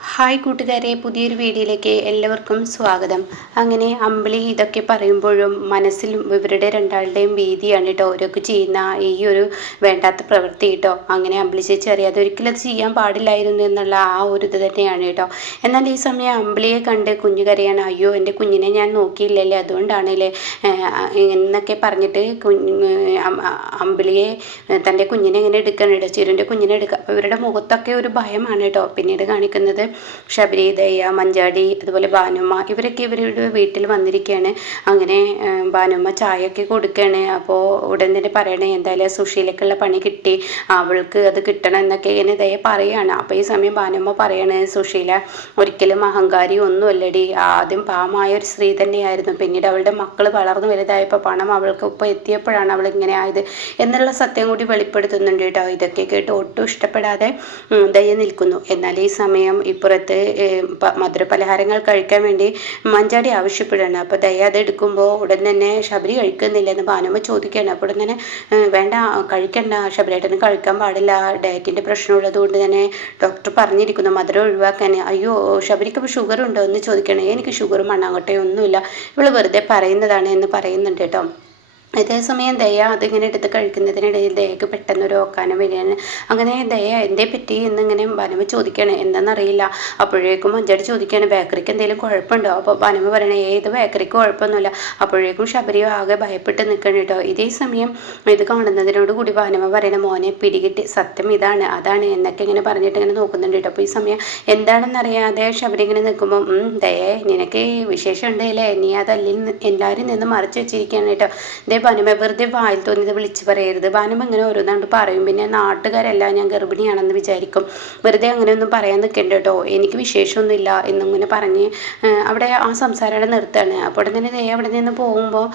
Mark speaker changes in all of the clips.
Speaker 1: Hi കൂട്ടുകാരെ പുതിയൊരു വീഡിയോയിലേക്ക് എല്ലാവർക്കും സ്വാഗതം. അങ്ങനെ അമ്പിളി ഇതൊക്കെ പറയുമ്പോഴും മനസ്സിൽ ഇവരുടെ രണ്ടാളുടെയും ഭീതിയാണ് കേട്ടോ. ഓരോക്കെ ചെയ്യുന്ന ഈ ഒരു വേണ്ടാത്ത പ്രവൃത്തി കേട്ടോ. അങ്ങനെ അമ്പിളി ചേച്ചി അറിയാതെ ഒരിക്കലും അത് ചെയ്യാൻ പാടില്ലായിരുന്നു എന്നുള്ള ആ ഒരു ഇത് തന്നെയാണ് കേട്ടോ. എന്നാൽ ഈ സമയം അമ്പിളിയെ കണ്ട് കുഞ്ഞു കരയാണ് അയ്യോ എന്റെ കുഞ്ഞിനെ ഞാൻ നോക്കിയില്ലല്ലേ? അതുകൊണ്ടാണല്ലേ? എന്നൊക്കെ പറഞ്ഞിട്ട് കുഞ്ഞ് അമ്പിളിയെ തന്റെ കുഞ്ഞിനെ എങ്ങനെ എടുക്കണം കേട്ടോ ചിരുന്റെ കുഞ്ഞിനെ എടുക്കുക അപ്പോൾ ഇവരുടെ മുഖത്തൊക്കെ ഒരു ഭയമാണ് കേട്ടോ. പിന്നീട് കാണിക്കുന്നത് ശബരി ദയ്യ മഞ്ചാടി അതുപോലെ ഭാനുമ്മ ഇവരൊക്കെ ഇവരുടെ വീട്ടിൽ വന്നിരിക്കുകയാണ് അങ്ങനെ ഭാനുമ്മ ചായയൊക്കെ കൊടുക്കുകയാണ് അപ്പോൾ ഉടൻ തന്നെ പറയണേ എന്തായാലും സുഷീലക്കുള്ള പണി കിട്ടി. അവൾക്ക് അത് കിട്ടണം എന്നൊക്കെ ഇങ്ങനെ ദയ പറയാണ്. അപ്പോൾ ഈ സമയം ഭാനുമ്മ പറയാണ് സുശീല ഒരിക്കലും അഹങ്കാരി ഒന്നുമല്ലടി. ആദ്യം പാമായ ഒരു സ്ത്രീ തന്നെയായിരുന്നു. പിന്നീട് അവളുടെ മക്കൾ വളർന്നു വലുതായപ്പോൾ പണം അവൾക്ക് ഇപ്പോൾ എത്തിയപ്പോഴാണ് അവൾ ഇങ്ങനെ ആയത് എന്നുള്ള സത്യം കൂടി വെളിപ്പെടുത്തുന്നുണ്ട് കേട്ടോ. ഇതൊക്കെ കേട്ട് ഒട്ടും ഇഷ്ടപ്പെടാതെ ദയ നിൽക്കുന്നു. എന്നാൽ ഈ സമയം ഇപ്പുറത്ത് മധുരപലഹാരങ്ങൾ കഴിക്കാൻ വേണ്ടി മഞ്ചാടി ആവശ്യപ്പെടുകയാണ്. അപ്പോൾ ദയ അത് എടുക്കുമ്പോൾ ഉടൻ തന്നെ ശബരി കഴിക്കുന്നില്ലെന്ന് ഭാനുമ്മ ചോദിക്കുകയാണ്. അപ്പോൾ ഉടൻ തന്നെ വേണ്ട കഴിക്കണ്ട ശബരിയേട്ടന് കഴിക്കാൻ പാടില്ല ഡയറ്റിന്റെ പ്രശ്നമുള്ളത് കൊണ്ട് തന്നെ ഡോക്ടർ പറഞ്ഞിരിക്കുന്നു മധുരം ഒഴിവാക്കാൻ. അയ്യോ ശബരിക്ക് ഇപ്പോൾ ഷുഗർ ഉണ്ടോ എന്ന് ചോദിക്കണേ എനിക്ക് ഷുഗറും മണ്ണാങ്കട്ടയും ഒന്നുമില്ല. ഇവൾ വെറുതെ പറയുന്നതാണ് എന്ന് പറയുന്നുണ്ട് കേട്ടോ. അതേസമയം ദയ അതിങ്ങനെ എടുത്ത് കഴിക്കുന്നതിനിടയിൽ ദയക്ക് പെട്ടെന്ന് ഒരു ഓക്കാനം വരികയാണ്. അങ്ങനെ ദയ എന്തേ പറ്റി? എന്നിങ്ങനെ വനമ ചോദിക്കുകയാണ് എന്താണെന്നറിയില്ല അപ്പോഴേക്കും അഞ്ചടി ചോദിക്കുകയാണ് ബേക്കറിക്ക് എന്തെങ്കിലും കുഴപ്പമുണ്ടോ? അപ്പോൾ വനമ പറയണേ ഏത് ബേക്കറിക്ക് കുഴപ്പമൊന്നുമില്ല. അപ്പോഴേക്കും ശബരി ആകെ ഭയപ്പെട്ട് നിൽക്കണം കേട്ടോ. ഇതേ സമയം ഇത് കാണുന്നതിനോട് കൂടി വനമ പറയണ മോനെ പിടികിട്ടി. സത്യം ഇതാണ് അതാണ് എന്നൊക്കെ ഇങ്ങനെ പറഞ്ഞിട്ട് ഇങ്ങനെ നോക്കുന്നുണ്ട് കേട്ടോ. അപ്പോൾ ഈ സമയം എന്താണെന്നറിയാതെ ശബരി ഇങ്ങനെ നിൽക്കുമ്പോൾ ദയ നിനക്ക് വിശേഷം ഉണ്ടല്ലേ? നീ അതല്ലിൽ എല്ലാവരും നിന്ന് മറച്ചു വെച്ചിരിക്കുകയാണ് കേട്ടോ. ഭാനുമ വെറുതെ വായിൽ തോന്നിയത് വിളിച്ച് പറയരുത്. ഭാനുമ ഇങ്ങനെ ഓരോന്നാണ്ട് പറയും. പിന്നെ നാട്ടുകാരെല്ലാം ഞാൻ ഗർഭിണിയാണെന്ന് വിചാരിക്കും. വെറുതെ അങ്ങനെ ഒന്നും പറയാൻ നിൽക്കേണ്ട കേട്ടോ. എനിക്ക് വിശേഷമൊന്നുമില്ല എന്നിങ്ങനെ പറഞ്ഞ് അവിടെ ആ സംസാരം നിർത്തുകയാണ്. അപ്പോൾ തന്നെ ദയ അവിടെ നിന്ന് പോകുമ്പോൾ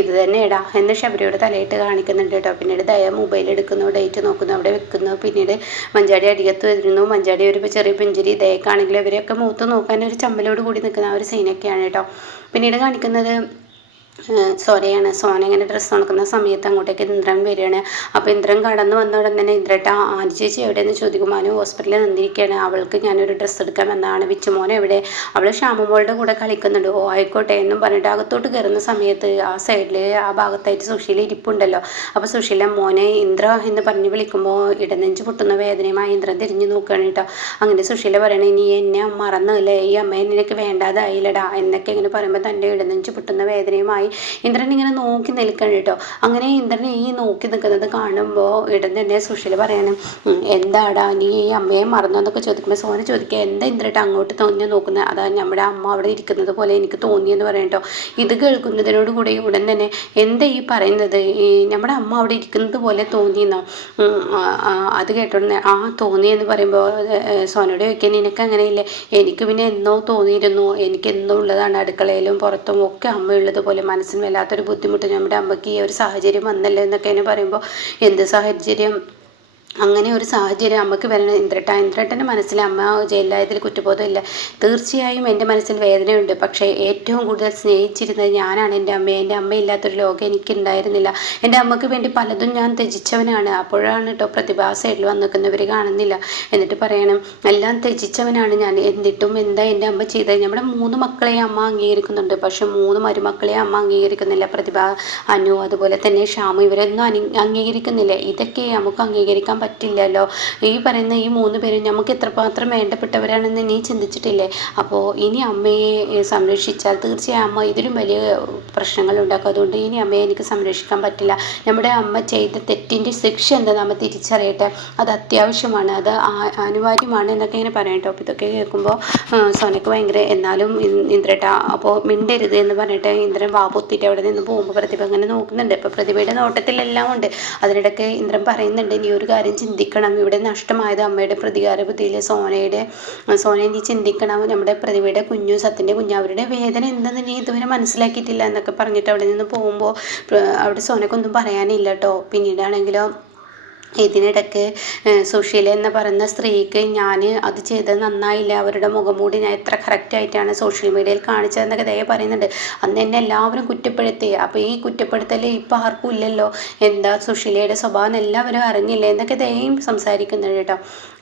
Speaker 1: ഇത് തന്നെ ഇടാ എന്ന് ശബരിയോട് തലയിട്ട് കാണിക്കുന്നുണ്ട് കേട്ടോ. പിന്നീട് ദയ മൊബൈൽ എടുക്കുന്നു ഡേറ്റ് നോക്കുന്നു അവിടെ വെക്കുന്നു. പിന്നീട് മഞ്ചാടി അടിയത്ത് വരുന്നു. മഞ്ചാടി ഒരു ചെറിയ പുഞ്ചിരി ദയക്കാണെങ്കിൽ ഇവരെയൊക്കെ മൂത്ത് നോക്കാൻ ഒരു ചമ്മലോട് കൂടി നിൽക്കുന്ന ആ ഒരു സീനൊക്കെയാണ് കേട്ടോ. പിന്നീട് കാണിക്കുന്നത് സോനയാണ്. സോന ഇങ്ങനെ ഡ്രസ്സ് ഉണക്കുന്ന സമയത്ത് അങ്ങോട്ടേക്ക് ഇന്ദ്രൻ വരികയാണ്. അപ്പോൾ ഇന്ദ്രൻ കടന്നു വന്ന ഉടൻ തന്നെ ഇന്ദ്രട്ട ആദ്യ ചേച്ചി എവിടെയെന്ന് ചോദിക്കും അനു ഹോസ്പിറ്റലിൽ നിന്നിരിക്കുകയാണ് അവൾക്ക് ഞാനൊരു ഡ്രസ്സ് എടുക്കാൻ വന്നതാണ്. വിച്ചുമോൻ എവിടെ? അവൾ ഷാമുമോളുടെ കൂടെ കളിക്കുന്നുണ്ട്. ഓ ആയിക്കോട്ടെ. എന്നും പറഞ്ഞിട്ട് അകത്തോട്ട് കയറുന്ന സമയത്ത് ആ സൈഡിൽ ആ ഭാഗത്തായിട്ട് സുശീല ഇരിപ്പുണ്ടല്ലോ. അപ്പോൾ സുശീല മോനെ ഇന്ദ്ര എന്ന് പറഞ്ഞ് വിളിക്കുമ്പോൾ ഇടനെഞ്ച് പൊട്ടുന്ന വേദനയുമായി ഇന്ദ്രൻ തിരിഞ്ഞു നോക്കുകയാണ് കേട്ടോ. അങ്ങനെ സുശീല പറയണേ നീ എന്നെ മറന്നില്ലേ ഈ അമ്മയെ നിനക്ക് വേണ്ടാതായില്ലടാ. എന്നൊക്കെ ഇങ്ങനെ പറയുമ്പോൾ തന്റെ ഇടനെഞ്ച് പൊട്ടുന്ന വേദനയുമായി ഇന്ദ്രൻ ഇങ്ങനെ നോക്കി നിൽക്കണം കേട്ടോ. അങ്ങനെ ഇന്ദ്രൻ ഈ നോക്കി നിൽക്കുന്നത് കാണുമ്പോൾ ഇടം തന്നെ സുശീല പറയാണ് എന്താടാ നീ ഈ അമ്മയെ മറന്നോ എന്നൊക്കെ ചോദിക്കുമ്പോൾ സോന ചോദിക്കുക എന്താ ഇന്ദ്രട്ട് അങ്ങോട്ട് തോന്നി നോക്കുന്നത് അതാ നമ്മുടെ അമ്മ അവിടെ ഇരിക്കുന്നത് പോലെ എനിക്ക് തോന്നിയെന്ന് പറയട്ടോ ഇത് കേൾക്കുന്നതിനോട് കൂടി ഉടൻ തന്നെ എന്താ ഈ പറയുന്നത്? ഈ നമ്മുടെ അമ്മ അവിടെ ഇരിക്കുന്നത് പോലെ തോന്നിയെന്നോ? അത് കേട്ടോണ്ട് ആ തോന്നിയെന്ന് പറയുമ്പോൾ സോനയുടെ ചോദിക്കാൻ നിനക്ക് അങ്ങനെയില്ലേ? എനിക്ക് പിന്നെ എന്നോ തോന്നിയിരുന്നു? എനിക്ക് എന്നോ ഉള്ളതാണ് അടുക്കളയിലും പുറത്തും ഒക്കെ അമ്മയുള്ളത് പോലെ മനസ്സിന് വല്ലാത്തൊരു ബുദ്ധിമുട്ട്. നമ്മുടെ അമ്മയ്ക്ക് ഈ ഒരു സാഹചര്യം വന്നല്ലോ എന്നൊക്കെ എന്നെ പറയുമ്പോൾ എന്ത് സാഹചര്യം? അങ്ങനെ ഒരു സാഹചര്യം അമ്മയ്ക്ക് വരണം ഇന്ദ്രട്ട. ഇന്ദ്രട്ടന്റെ മനസ്സിൽ അമ്മ ജയിലായതിൽ കുറ്റബോധമില്ല. തീർച്ചയായും എന്റെ മനസ്സിൽ വേദനയുണ്ട്. പക്ഷേ ഏറ്റവും കൂടുതൽ സ്നേഹിച്ചിരുന്നത് ഞാനാണ്. എന്റെ അമ്മയെ. എന്റെ അമ്മയില്ലാത്തൊരു ലോകം എനിക്കുണ്ടായിരുന്നില്ല. എന്റെ അമ്മയ്ക്ക് വേണ്ടി പലതും ഞാൻ ത്യജിച്ചവനാണ്. അപ്പോഴാണ് കേട്ടോ പ്രതിഭാ സൈഡിൽ വന്ന് നിൽക്കുന്നവർ കാണുന്നില്ല. എന്നിട്ട് പറയണം എല്ലാം ത്യജിച്ചവനാണ് ഞാൻ. എന്നിട്ടും എന്താ എന്റെ അമ്മ ചെയ്തത്? നമ്മുടെ മൂന്ന് മക്കളെ അമ്മ അംഗീകരിക്കുന്നുണ്ട്. പക്ഷെ മൂന്ന് മരുമക്കളെ അമ്മ അംഗീകരിക്കുന്നില്ല. പ്രതിഭ അനു അതുപോലെ തന്നെ ഷാമു ഇവരൊന്നും അംഗീകരിക്കുന്നില്ല. ഇതൊക്കെ നമുക്ക് അംഗീകരിക്കാൻ പറ്റില്ലല്ലോ. ഈ പറയുന്ന ഈ മൂന്ന് പേരും നമുക്ക് എത്രമാത്രം വേണ്ടപ്പെട്ടവരാണെന്ന് നീ ചിന്തിച്ചിട്ടില്ലേ? അപ്പോൾ ഇനി അമ്മയെ സംരക്ഷിച്ചാൽ തീർച്ചയായും അമ്മ ഇതിലും വലിയ പ്രശ്നങ്ങൾ ഉണ്ടാക്കും അതുകൊണ്ട് ഇനി അമ്മയെ എനിക്ക് സംരക്ഷിക്കാൻ പറ്റില്ല. നമ്മുടെ അമ്മ ചെയ്ത തെറ്റിന്റെ ശിക്ഷ എന്താ നമ്മൾ തിരിച്ചറിയട്ടെ. അത് അത്യാവശ്യമാണ്. അത് അനിവാര്യമാണ് എന്നൊക്കെ ഇങ്ങനെ പറയട്ടോ അപ്പോൾ ഇതൊക്കെ കേൾക്കുമ്പോൾ സോനയ്ക്ക് ഭയങ്കര എന്നാലും ഇന്ദ്രട്ട അപ്പോൾ മിണ്ടരുത് എന്ന് പറഞ്ഞിട്ട് ഇന്ദ്രൻ വാപൊത്തിട്ട് അവിടെ നിന്ന് പോകുമ്പോൾ പ്രതിഭ അങ്ങനെ നോക്കുന്നുണ്ട്. ഇപ്പോൾ പ്രതിഭയുടെ നോട്ടത്തിലെല്ലാം ഉണ്ട്. അതിനിടയ്ക്ക് ഇന്ദ്രൻ പറയുന്നുണ്ട് നീ ഒരു കാര്യം ചിന്തിക്കണം. ഇവിടെ നഷ്ടമായത് അമ്മയുടെ പ്രതികാര ബുദ്ധിയിൽ സോനയുടെ സോനയെ നീ ചിന്തിക്കണം. നമ്മുടെ പ്രതിഭയുടെ കുഞ്ഞു സത്യന്റെ കുഞ്ഞു അവരുടെ വേദന എന്തെന്ന് നീ ഇതുവരെ മനസ്സിലാക്കിയിട്ടില്ല എന്നൊക്കെ പറഞ്ഞിട്ട് അവിടെ നിന്ന് പോകുമ്പോൾ അവിടെ സോനക്കൊന്നും പറയാനില്ല കേട്ടോ പിന്നീടാണെങ്കിലോ ഇതിനിടയ്ക്ക് സുശീല എന്ന് പറയുന്ന സ്ത്രീക്ക് ഞാൻ അത് ചെയ്തത് നന്നായില്ല. അവരുടെ മുഖംമൂടി ഞാൻ എത്ര കറക്റ്റായിട്ടാണ് സോഷ്യൽ മീഡിയയിൽ കാണിച്ചതെന്നൊക്കെ ദയ പറയുന്നുണ്ട്. അന്ന് എന്നെ എല്ലാവരും കുറ്റപ്പെടുത്തി. അപ്പോൾ ഈ കുറ്റപ്പെടുത്തൽ ഇപ്പോൾ ആർക്കും ഇല്ലല്ലോ. എന്താ സുശീലയുടെ സ്വഭാവം എല്ലാവരും അറിഞ്ഞില്ലേ എന്നൊക്കെ ദയയും സംസാരിക്കുന്നുണ്ട് കേട്ടോ.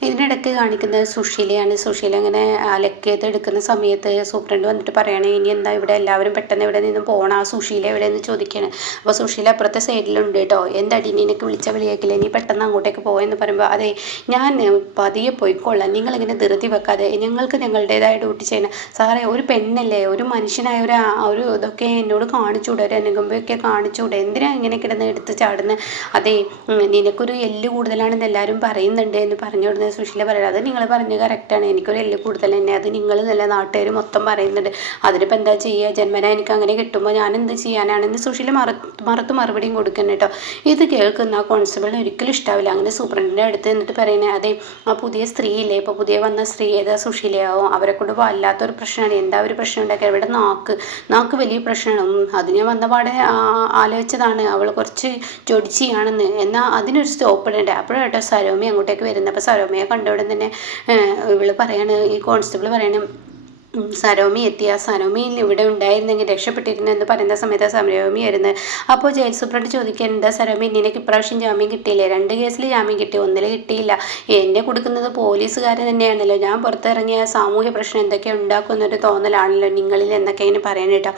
Speaker 1: ഇതിനിടയ്ക്ക് കാണിക്കുന്നത് സുശീലയാണ്. സുശീല ഇങ്ങനെ അലക്കിയത് എടുക്കുന്ന സമയത്ത് സൂപ്രണ്ട് വന്നിട്ട് പറയണേ ഇനി എന്താ ഇവിടെ എല്ലാവരും പെട്ടെന്ന് ഇവിടെ നിന്ന് പോകണം ആ സുശീല എവിടെ നിന്ന് ചോദിക്കുകയാണ് അപ്പോൾ സുശീല അപ്പുറത്തെ സൈഡിലുണ്ട് കേട്ടോ. എന്താടി നിനക്ക് വിളിച്ച വിളിയാക്കില്ല നീ പെട്ടെന്ന് അങ്ങോട്ടേക്ക് പോയെന്ന് പറയുമ്പോൾ അതെ ഞാൻ പതിയെ പോയിക്കൊള്ളാം നിങ്ങളിങ്ങനെ ധൃതി വെക്കാതെ ഞങ്ങൾക്ക് ഞങ്ങളുടേതായ ഡ്യൂട്ടി ചെയ്യണം. സാറേ ഒരു പെണ്ണല്ലേ ഒരു മനുഷ്യനായ ഒരു ഒരു ഇതൊക്കെ എന്നോട് കാണിച്ചുകൂടെ ഒരു അനുകമ്പയൊക്കെ കാണിച്ചുകൂടെ എന്തിനാ ഇങ്ങനെ കിടന്ന് എടുത്ത് ചാടുന്നത് അതെ നിനക്കൊരു എല്ല് കൂടുതലാണെന്ന് എല്ലാവരും പറയുന്നുണ്ട് എന്ന് പറഞ്ഞു കൊടുക്കുന്ന സുശീല പറയുന്നത്. അത് നിങ്ങൾ പറഞ്ഞത് കറക്റ്റാണ് എനിക്കൊരു എല്ല് കൂടുതൽ തന്നെ. അത് നിങ്ങൾ നല്ല നാട്ടുകാർ മൊത്തം പറയുന്നുണ്ട്. അതിനിപ്പോൾ എന്താ ചെയ്യുക ജന്മന എനിക്ക് അങ്ങനെ കിട്ടുമ്പോൾ ഞാൻ എന്ത് ചെയ്യാനാണെന്ന് സുശീല മറ മറുത്ത് മറുപടിയും കൊടുക്കുന്നു കേട്ടോ. ഇത് കേൾക്കുന്ന കോൺസ്റ്റബിളിന് ഒരിക്കലും ഇഷ്ടാവില്ല. അങ്ങനെ സൂപ്രണ്ടിന്റെ അടുത്ത് നിന്നിട്ട് പറയുന്നത് അതെ ആ പുതിയ സ്ത്രീയില്ലേ? ഇപ്പോൾ പുതിയ വന്ന സ്ത്രീ ഏതാ സുശീലയാവും? അവരെ കൊണ്ട് വല്ലാത്തൊരു പ്രശ്നമാണ്. എന്താ ഒരു പ്രശ്നം ഉണ്ടാക്കുക ഇവിടെ നാക്ക് നാക്ക് വലിയ പ്രശ്നമാണ്. അത് ഞാൻ വന്ന പാടെ ആലോചിച്ചതാണ്. അവൾ കുറച്ച് ജൊടിച്ചിയാണെന്ന് എന്നാൽ അതിനൊരു സ്റ്റോപ്പ് ഇടണ്ടേ അപ്പോഴാട്ടോ സരോമി അങ്ങോട്ടേക്ക് വരുന്നത്. അപ്പോൾ സരോമയെ കണ്ടോടെ തന്നെ ഇവൾ പറയാണ് ഈ കോൺസ്റ്റബിൾ പറയണം സരോമി എത്തി ആ സരോമി ഇവിടെ ഉണ്ടായിരുന്നെങ്കിൽ രക്ഷപ്പെട്ടിരുന്നു എന്ന് പറയുന്ന സമയത്ത് സരോമി വരുന്നത് അപ്പോൾ ജയിൽ സൂപ്രണ്ട് ചോദിക്കാൻ എന്താ സരോമി നിനക്ക് ഇപ്രാവശ്യം ജാമ്യം കിട്ടിയില്ലേ? രണ്ട് കേസിൽ ജാമ്യം കിട്ടി ഒന്നിൽ കിട്ടിയില്ല. എന്നെ കൊടുക്കുന്നത് പോലീസുകാർ തന്നെയാണല്ലോ. ഞാൻ പുറത്തിറങ്ങിയ സാമൂഹ്യ പ്രശ്നം എന്തൊക്കെ ഉണ്ടാക്കുന്നൊരു തോന്നലാണല്ലോ നിങ്ങളിൽ എന്നൊക്കെ ഇങ്ങനെ പറയാൻ കേട്ടോ.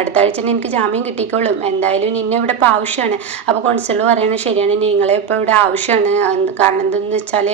Speaker 1: അടുത്ത ആഴ്ച എനിക്ക് ജാമ്യം കിട്ടിക്കോളും. എന്തായാലും നിന്നെ ഇവിടെ ഇപ്പോൾ ആവശ്യമാണ്. അപ്പോൾ കോൺസ്റ്റബിൾ പറയുന്നത് ശരിയാണ് നിങ്ങളെ ഇപ്പോൾ ഇവിടെ ആവശ്യമാണ്. കാരണം എന്തെന്ന് വെച്ചാൽ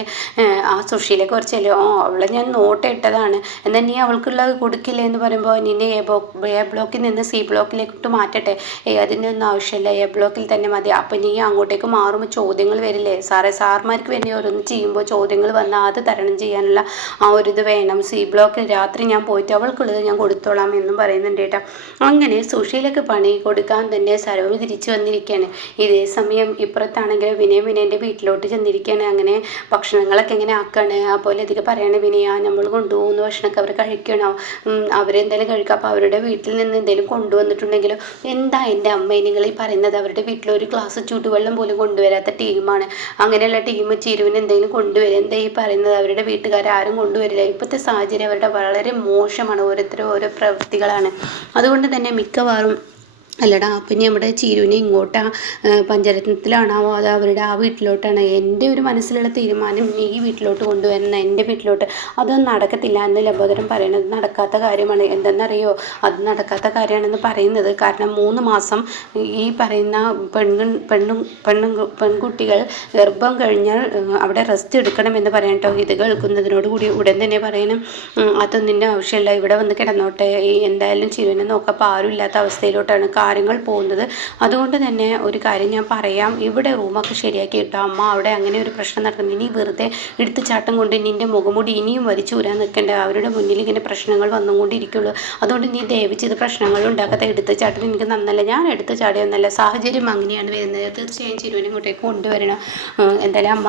Speaker 1: ആ സുഷീലെ കുറിച്ചല്ലേ ഓ അവളെ ഞാൻ നോട്ട് ഇട്ടതാണ്. എന്നാൽ നീ അവൾക്ക് ഉള്ളത് കൊടുക്കില്ല എന്ന് പറയുമ്പോൾ നിന്നെ എ ബ്ലോക്ക് എ ബ്ലോക്കിൽ നിന്ന് സി ബ്ലോക്കിലേക്ക് മാറ്റട്ടെ. ഏ അതിനൊന്നും ആവശ്യമില്ല. എ ബ്ലോക്കിൽ തന്നെ മതി. അപ്പം നീ അങ്ങോട്ടേക്ക് മാറുമ്പോൾ ചോദ്യങ്ങൾ വരില്ലേ? സാറേ സാർമാർക്ക് വേണ്ടി ഓരോന്ന് ചെയ്യുമ്പോൾ ചോദ്യങ്ങൾ വന്നാൽ അത് തരണം ചെയ്യാനുള്ള ആ ഒരു ഇത് വേണം. സി ബ്ലോക്കിൽ രാത്രി ഞാൻ പോയിട്ട് അവൾക്കുള്ളത് ഞാൻ കൊടുത്തോളാം എന്നും പറയുന്നുണ്ട് കേട്ടോ. അങ്ങനെ സുഷീലൊക്കെ പണി കൊടുക്കാൻ തന്നെ സരവും തിരിച്ചു വന്നിരിക്കുകയാണ്. ഇതേ സമയം ഇപ്പുറത്താണെങ്കിൽ വിനയ വിനയന്റെ വീട്ടിലോട്ട് ചെന്നിരിക്കുകയാണ്. അങ്ങനെ ഭക്ഷണങ്ങളൊക്കെ എങ്ങനെ ആക്കുകയാണ്. അതുപോലെ ഇതൊക്കെ പറയണ വിനയ നമ്മൾ കൊണ്ടുപോകുന്ന ഭക്ഷണമൊക്കെ അവർ കഴിക്കണം. കഴിക്കണം എന്തെങ്കിലും കഴിക്കുക അപ്പോൾ അവരുടെ വീട്ടിൽ നിന്ന് എന്തെങ്കിലും കൊണ്ടുവന്നിട്ടുണ്ടെങ്കിലോ? എന്താ എന്റെ അമ്മ നിങ്ങൾ ഈ പറയുന്നത്? അവരുടെ വീട്ടിൽ ഒരു ഗ്ലാസ് ചൂടുവെള്ളം പോലും കൊണ്ടുവരാത്ത ടീമാണ് അങ്ങനെയുള്ള ടീം ചിരുവിന് എന്തെങ്കിലും കൊണ്ടുവരും എന്താ ഈ പറയുന്നത്? അവരുടെ വീട്ടുകാർ ആരും കൊണ്ടുവരില്ല. ഇപ്പോഴത്തെ സാഹചര്യം അവരുടെ വളരെ മോശമാണ്. ഓരോരുത്തരും ഓരോ പ്രവൃത്തികളാണ്. അതുകൊണ്ട് തന്നെ മിക്കവാറും അല്ലടാ അപ്പം നമ്മുടെ ചീരുവിനെ ഇങ്ങോട്ടാ പഞ്ചരത്നത്തിലാണാവോ അതോ അവരുടെ ആ വീട്ടിലോട്ടാണ്? എന്റെ ഒരു മനസ്സിലുള്ള തീരുമാനം ഈ വീട്ടിലോട്ട് കൊണ്ടുവരുന്ന എന്റെ വീട്ടിലോട്ട്. അതൊന്നും നടക്കത്തില്ല എന്ന് ലംബോദരം പറയുന്നത് നടക്കാത്ത കാര്യമാണ്. എന്തെന്നറിയോ? അത് നടക്കാത്ത കാര്യമാണെന്ന് പറയുന്നത് കാരണം മൂന്ന് മാസം ഈ പറയുന്ന പെണ്ണു പെണ്ണു പെണ്ണു പെൺകുട്ടികൾ ഗർഭം കഴിഞ്ഞാൽ അവിടെ റെസ്റ്റ് എടുക്കണമെന്ന് കേട്ടോ. ഇത് കേൾക്കുന്നതിനോട് കൂടി ഉടൻ തന്നെ പറയണം. അതൊന്നിന്റെ ആവശ്യമില്ല. ഇവിടെ വന്ന് കിടന്നോട്ടെ. എന്തായാലും ചിരുവിനെ നോക്കപ്പോൾ ആരും ഇല്ലാത്ത അവസ്ഥയിലോട്ടാണ് കാര്യങ്ങൾ പോകുന്നത്. അതുകൊണ്ട് തന്നെ ഒരു കാര്യം ഞാൻ പറയാം. ഇവിടെ റൂമൊക്കെ ശരിയാക്കി ഇട്ടോ അമ്മ? അവിടെ അങ്ങനെ ഒരു പ്രശ്നം നടക്കുന്നു. ഇനി വെറുതെ എടുത്ത് ചാട്ടം കൊണ്ട് നിന്റെ മുഖമുടി ഇനിയും വലിച്ചു ഊരാൻ നിൽക്കേണ്ട. അവരുടെ മുന്നിൽ ഇങ്ങനെ പ്രശ്നങ്ങൾ വന്നുകൊണ്ടിരിക്കുള്ളൂ. അതുകൊണ്ട് നീ ദയവ് ഇത് പ്രശ്നങ്ങൾ ഉണ്ടാക്കാത്ത എടുത്ത് ചാട്ടം എനിക്ക് നന്നല്ല. ഞാൻ എടുത്തു ചാടിയൊന്നല്ല സാഹചര്യം അങ്ങനെയാണ് വരുന്നത്. തീർച്ചയായും ചിരുവനും ഇങ്ങോട്ടേക്ക് കൊണ്ടുവരണം. എന്തായാലും അമ്മ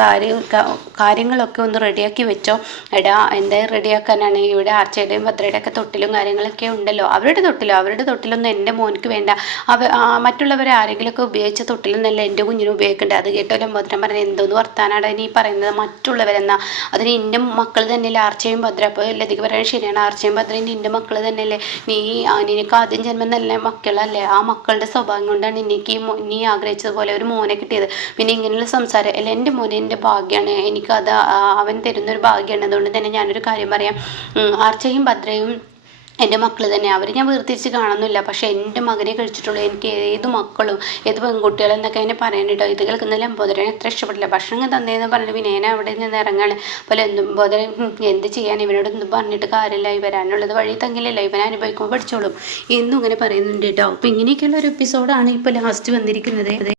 Speaker 1: കാര്യ കാര്യങ്ങളൊക്കെ ഒന്ന് റെഡിയാക്കി വെച്ചോ. എടാ എന്തായാലും റെഡിയാക്കാനാണ്. ഇവിടെ ആർച്ചയുടെയും ഭദ്രയുടെയൊക്കെ തൊട്ടിലും കാര്യങ്ങളൊക്കെ ഉണ്ടല്ലോ. അവരുടെ തൊട്ടിലോ? അവരുടെ തൊട്ടിലൊന്നും എന്റെ മോനിക്ക് വേണ്ട. അവ മറ്റുള്ളവരെ ആരെങ്കിലുമൊക്കെ ഉപയോഗിച്ച തൊട്ടിലൊന്നല്ല എന്റെ കുഞ്ഞിനെ ഉപയോഗിക്കേണ്ടത്. അത് കേട്ടോ ലംബോദരൻ പറഞ്ഞ എന്തോന്ന് വർത്താനാണ് നീ പറയുന്നത്? മറ്റുള്ളവരെന്നാ? അതിന് എന്റെ മക്കൾ തന്നെയല്ലേ ആർച്ചയും ഭദ്ര അപ്പോൾ ലതിക പറയുന്നത് ശരിയാണ്. ആർച്ചയും ഭദ്രയും നിന്റെ മക്കൾ തന്നെയല്ലേ. നീ നിനക്ക് ആദ്യം ജന്മം നല്ല മക്കളല്ലേ? ആ മക്കളുടെ സ്വഭാവം കൊണ്ടാണ് എനിക്ക് നീ ആഗ്രഹിച്ചതുപോലെ ഒരു മോനെ കിട്ടിയത്. പിന്നെ ഇങ്ങനെയുള്ള സംസാരം അല്ല എന്റെ മോനെ എന്റെ ഭാഗ്യമാണ് എനിക്കത് അവൻ തരുന്നൊരു ഭാഗ്യമാണ് അതുകൊണ്ട് തന്നെ ഞാനൊരു കാര്യം പറയാം. ആർച്ചയും ഭദ്രയും എന്റെ മക്കൾ തന്നെ. അവർ ഞാൻ വേർതിരിച്ച് കാണുന്നില്ല. പക്ഷേ എന്റെ മകനെ കഴിച്ചിട്ടുള്ളൂ. എനിക്ക് ഏത് മക്കളും ഏത് പെൺകുട്ടികളും എന്നൊക്കെ എന്നെ പറയാനിട്ടോ ഇത് കേൾക്കുന്ന ലംബോദരൻ എത്ര ഇഷ്ടപ്പെട്ടില്ല. ഭക്ഷണം തന്നേന്ന് പിന്നെ വിനയന അവിടെ നിന്ന് ഇറങ്ങാണ്. അപ്പോൾ ലംബോദരൻ എന്ത് ചെയ്യാൻ ഇവനോട് എന്തും പറഞ്ഞിട്ട് കാര്യമില്ല. വരാനുള്ളത് വഴി തങ്ങില്ലല്ലോ. ഇവൻ അനുഭവിക്കുമ്പോൾ പഠിച്ചോളും. എന്നും ഇങ്ങനെ പറയുന്നുണ്ട് കേട്ടോ. അപ്പോൾ ഇങ്ങനെയൊക്കെയുള്ള ഒരു എപ്പിസോഡാണ് ഇപ്പോൾ ലാസ്റ്റ് വന്നിരിക്കുന്നത്.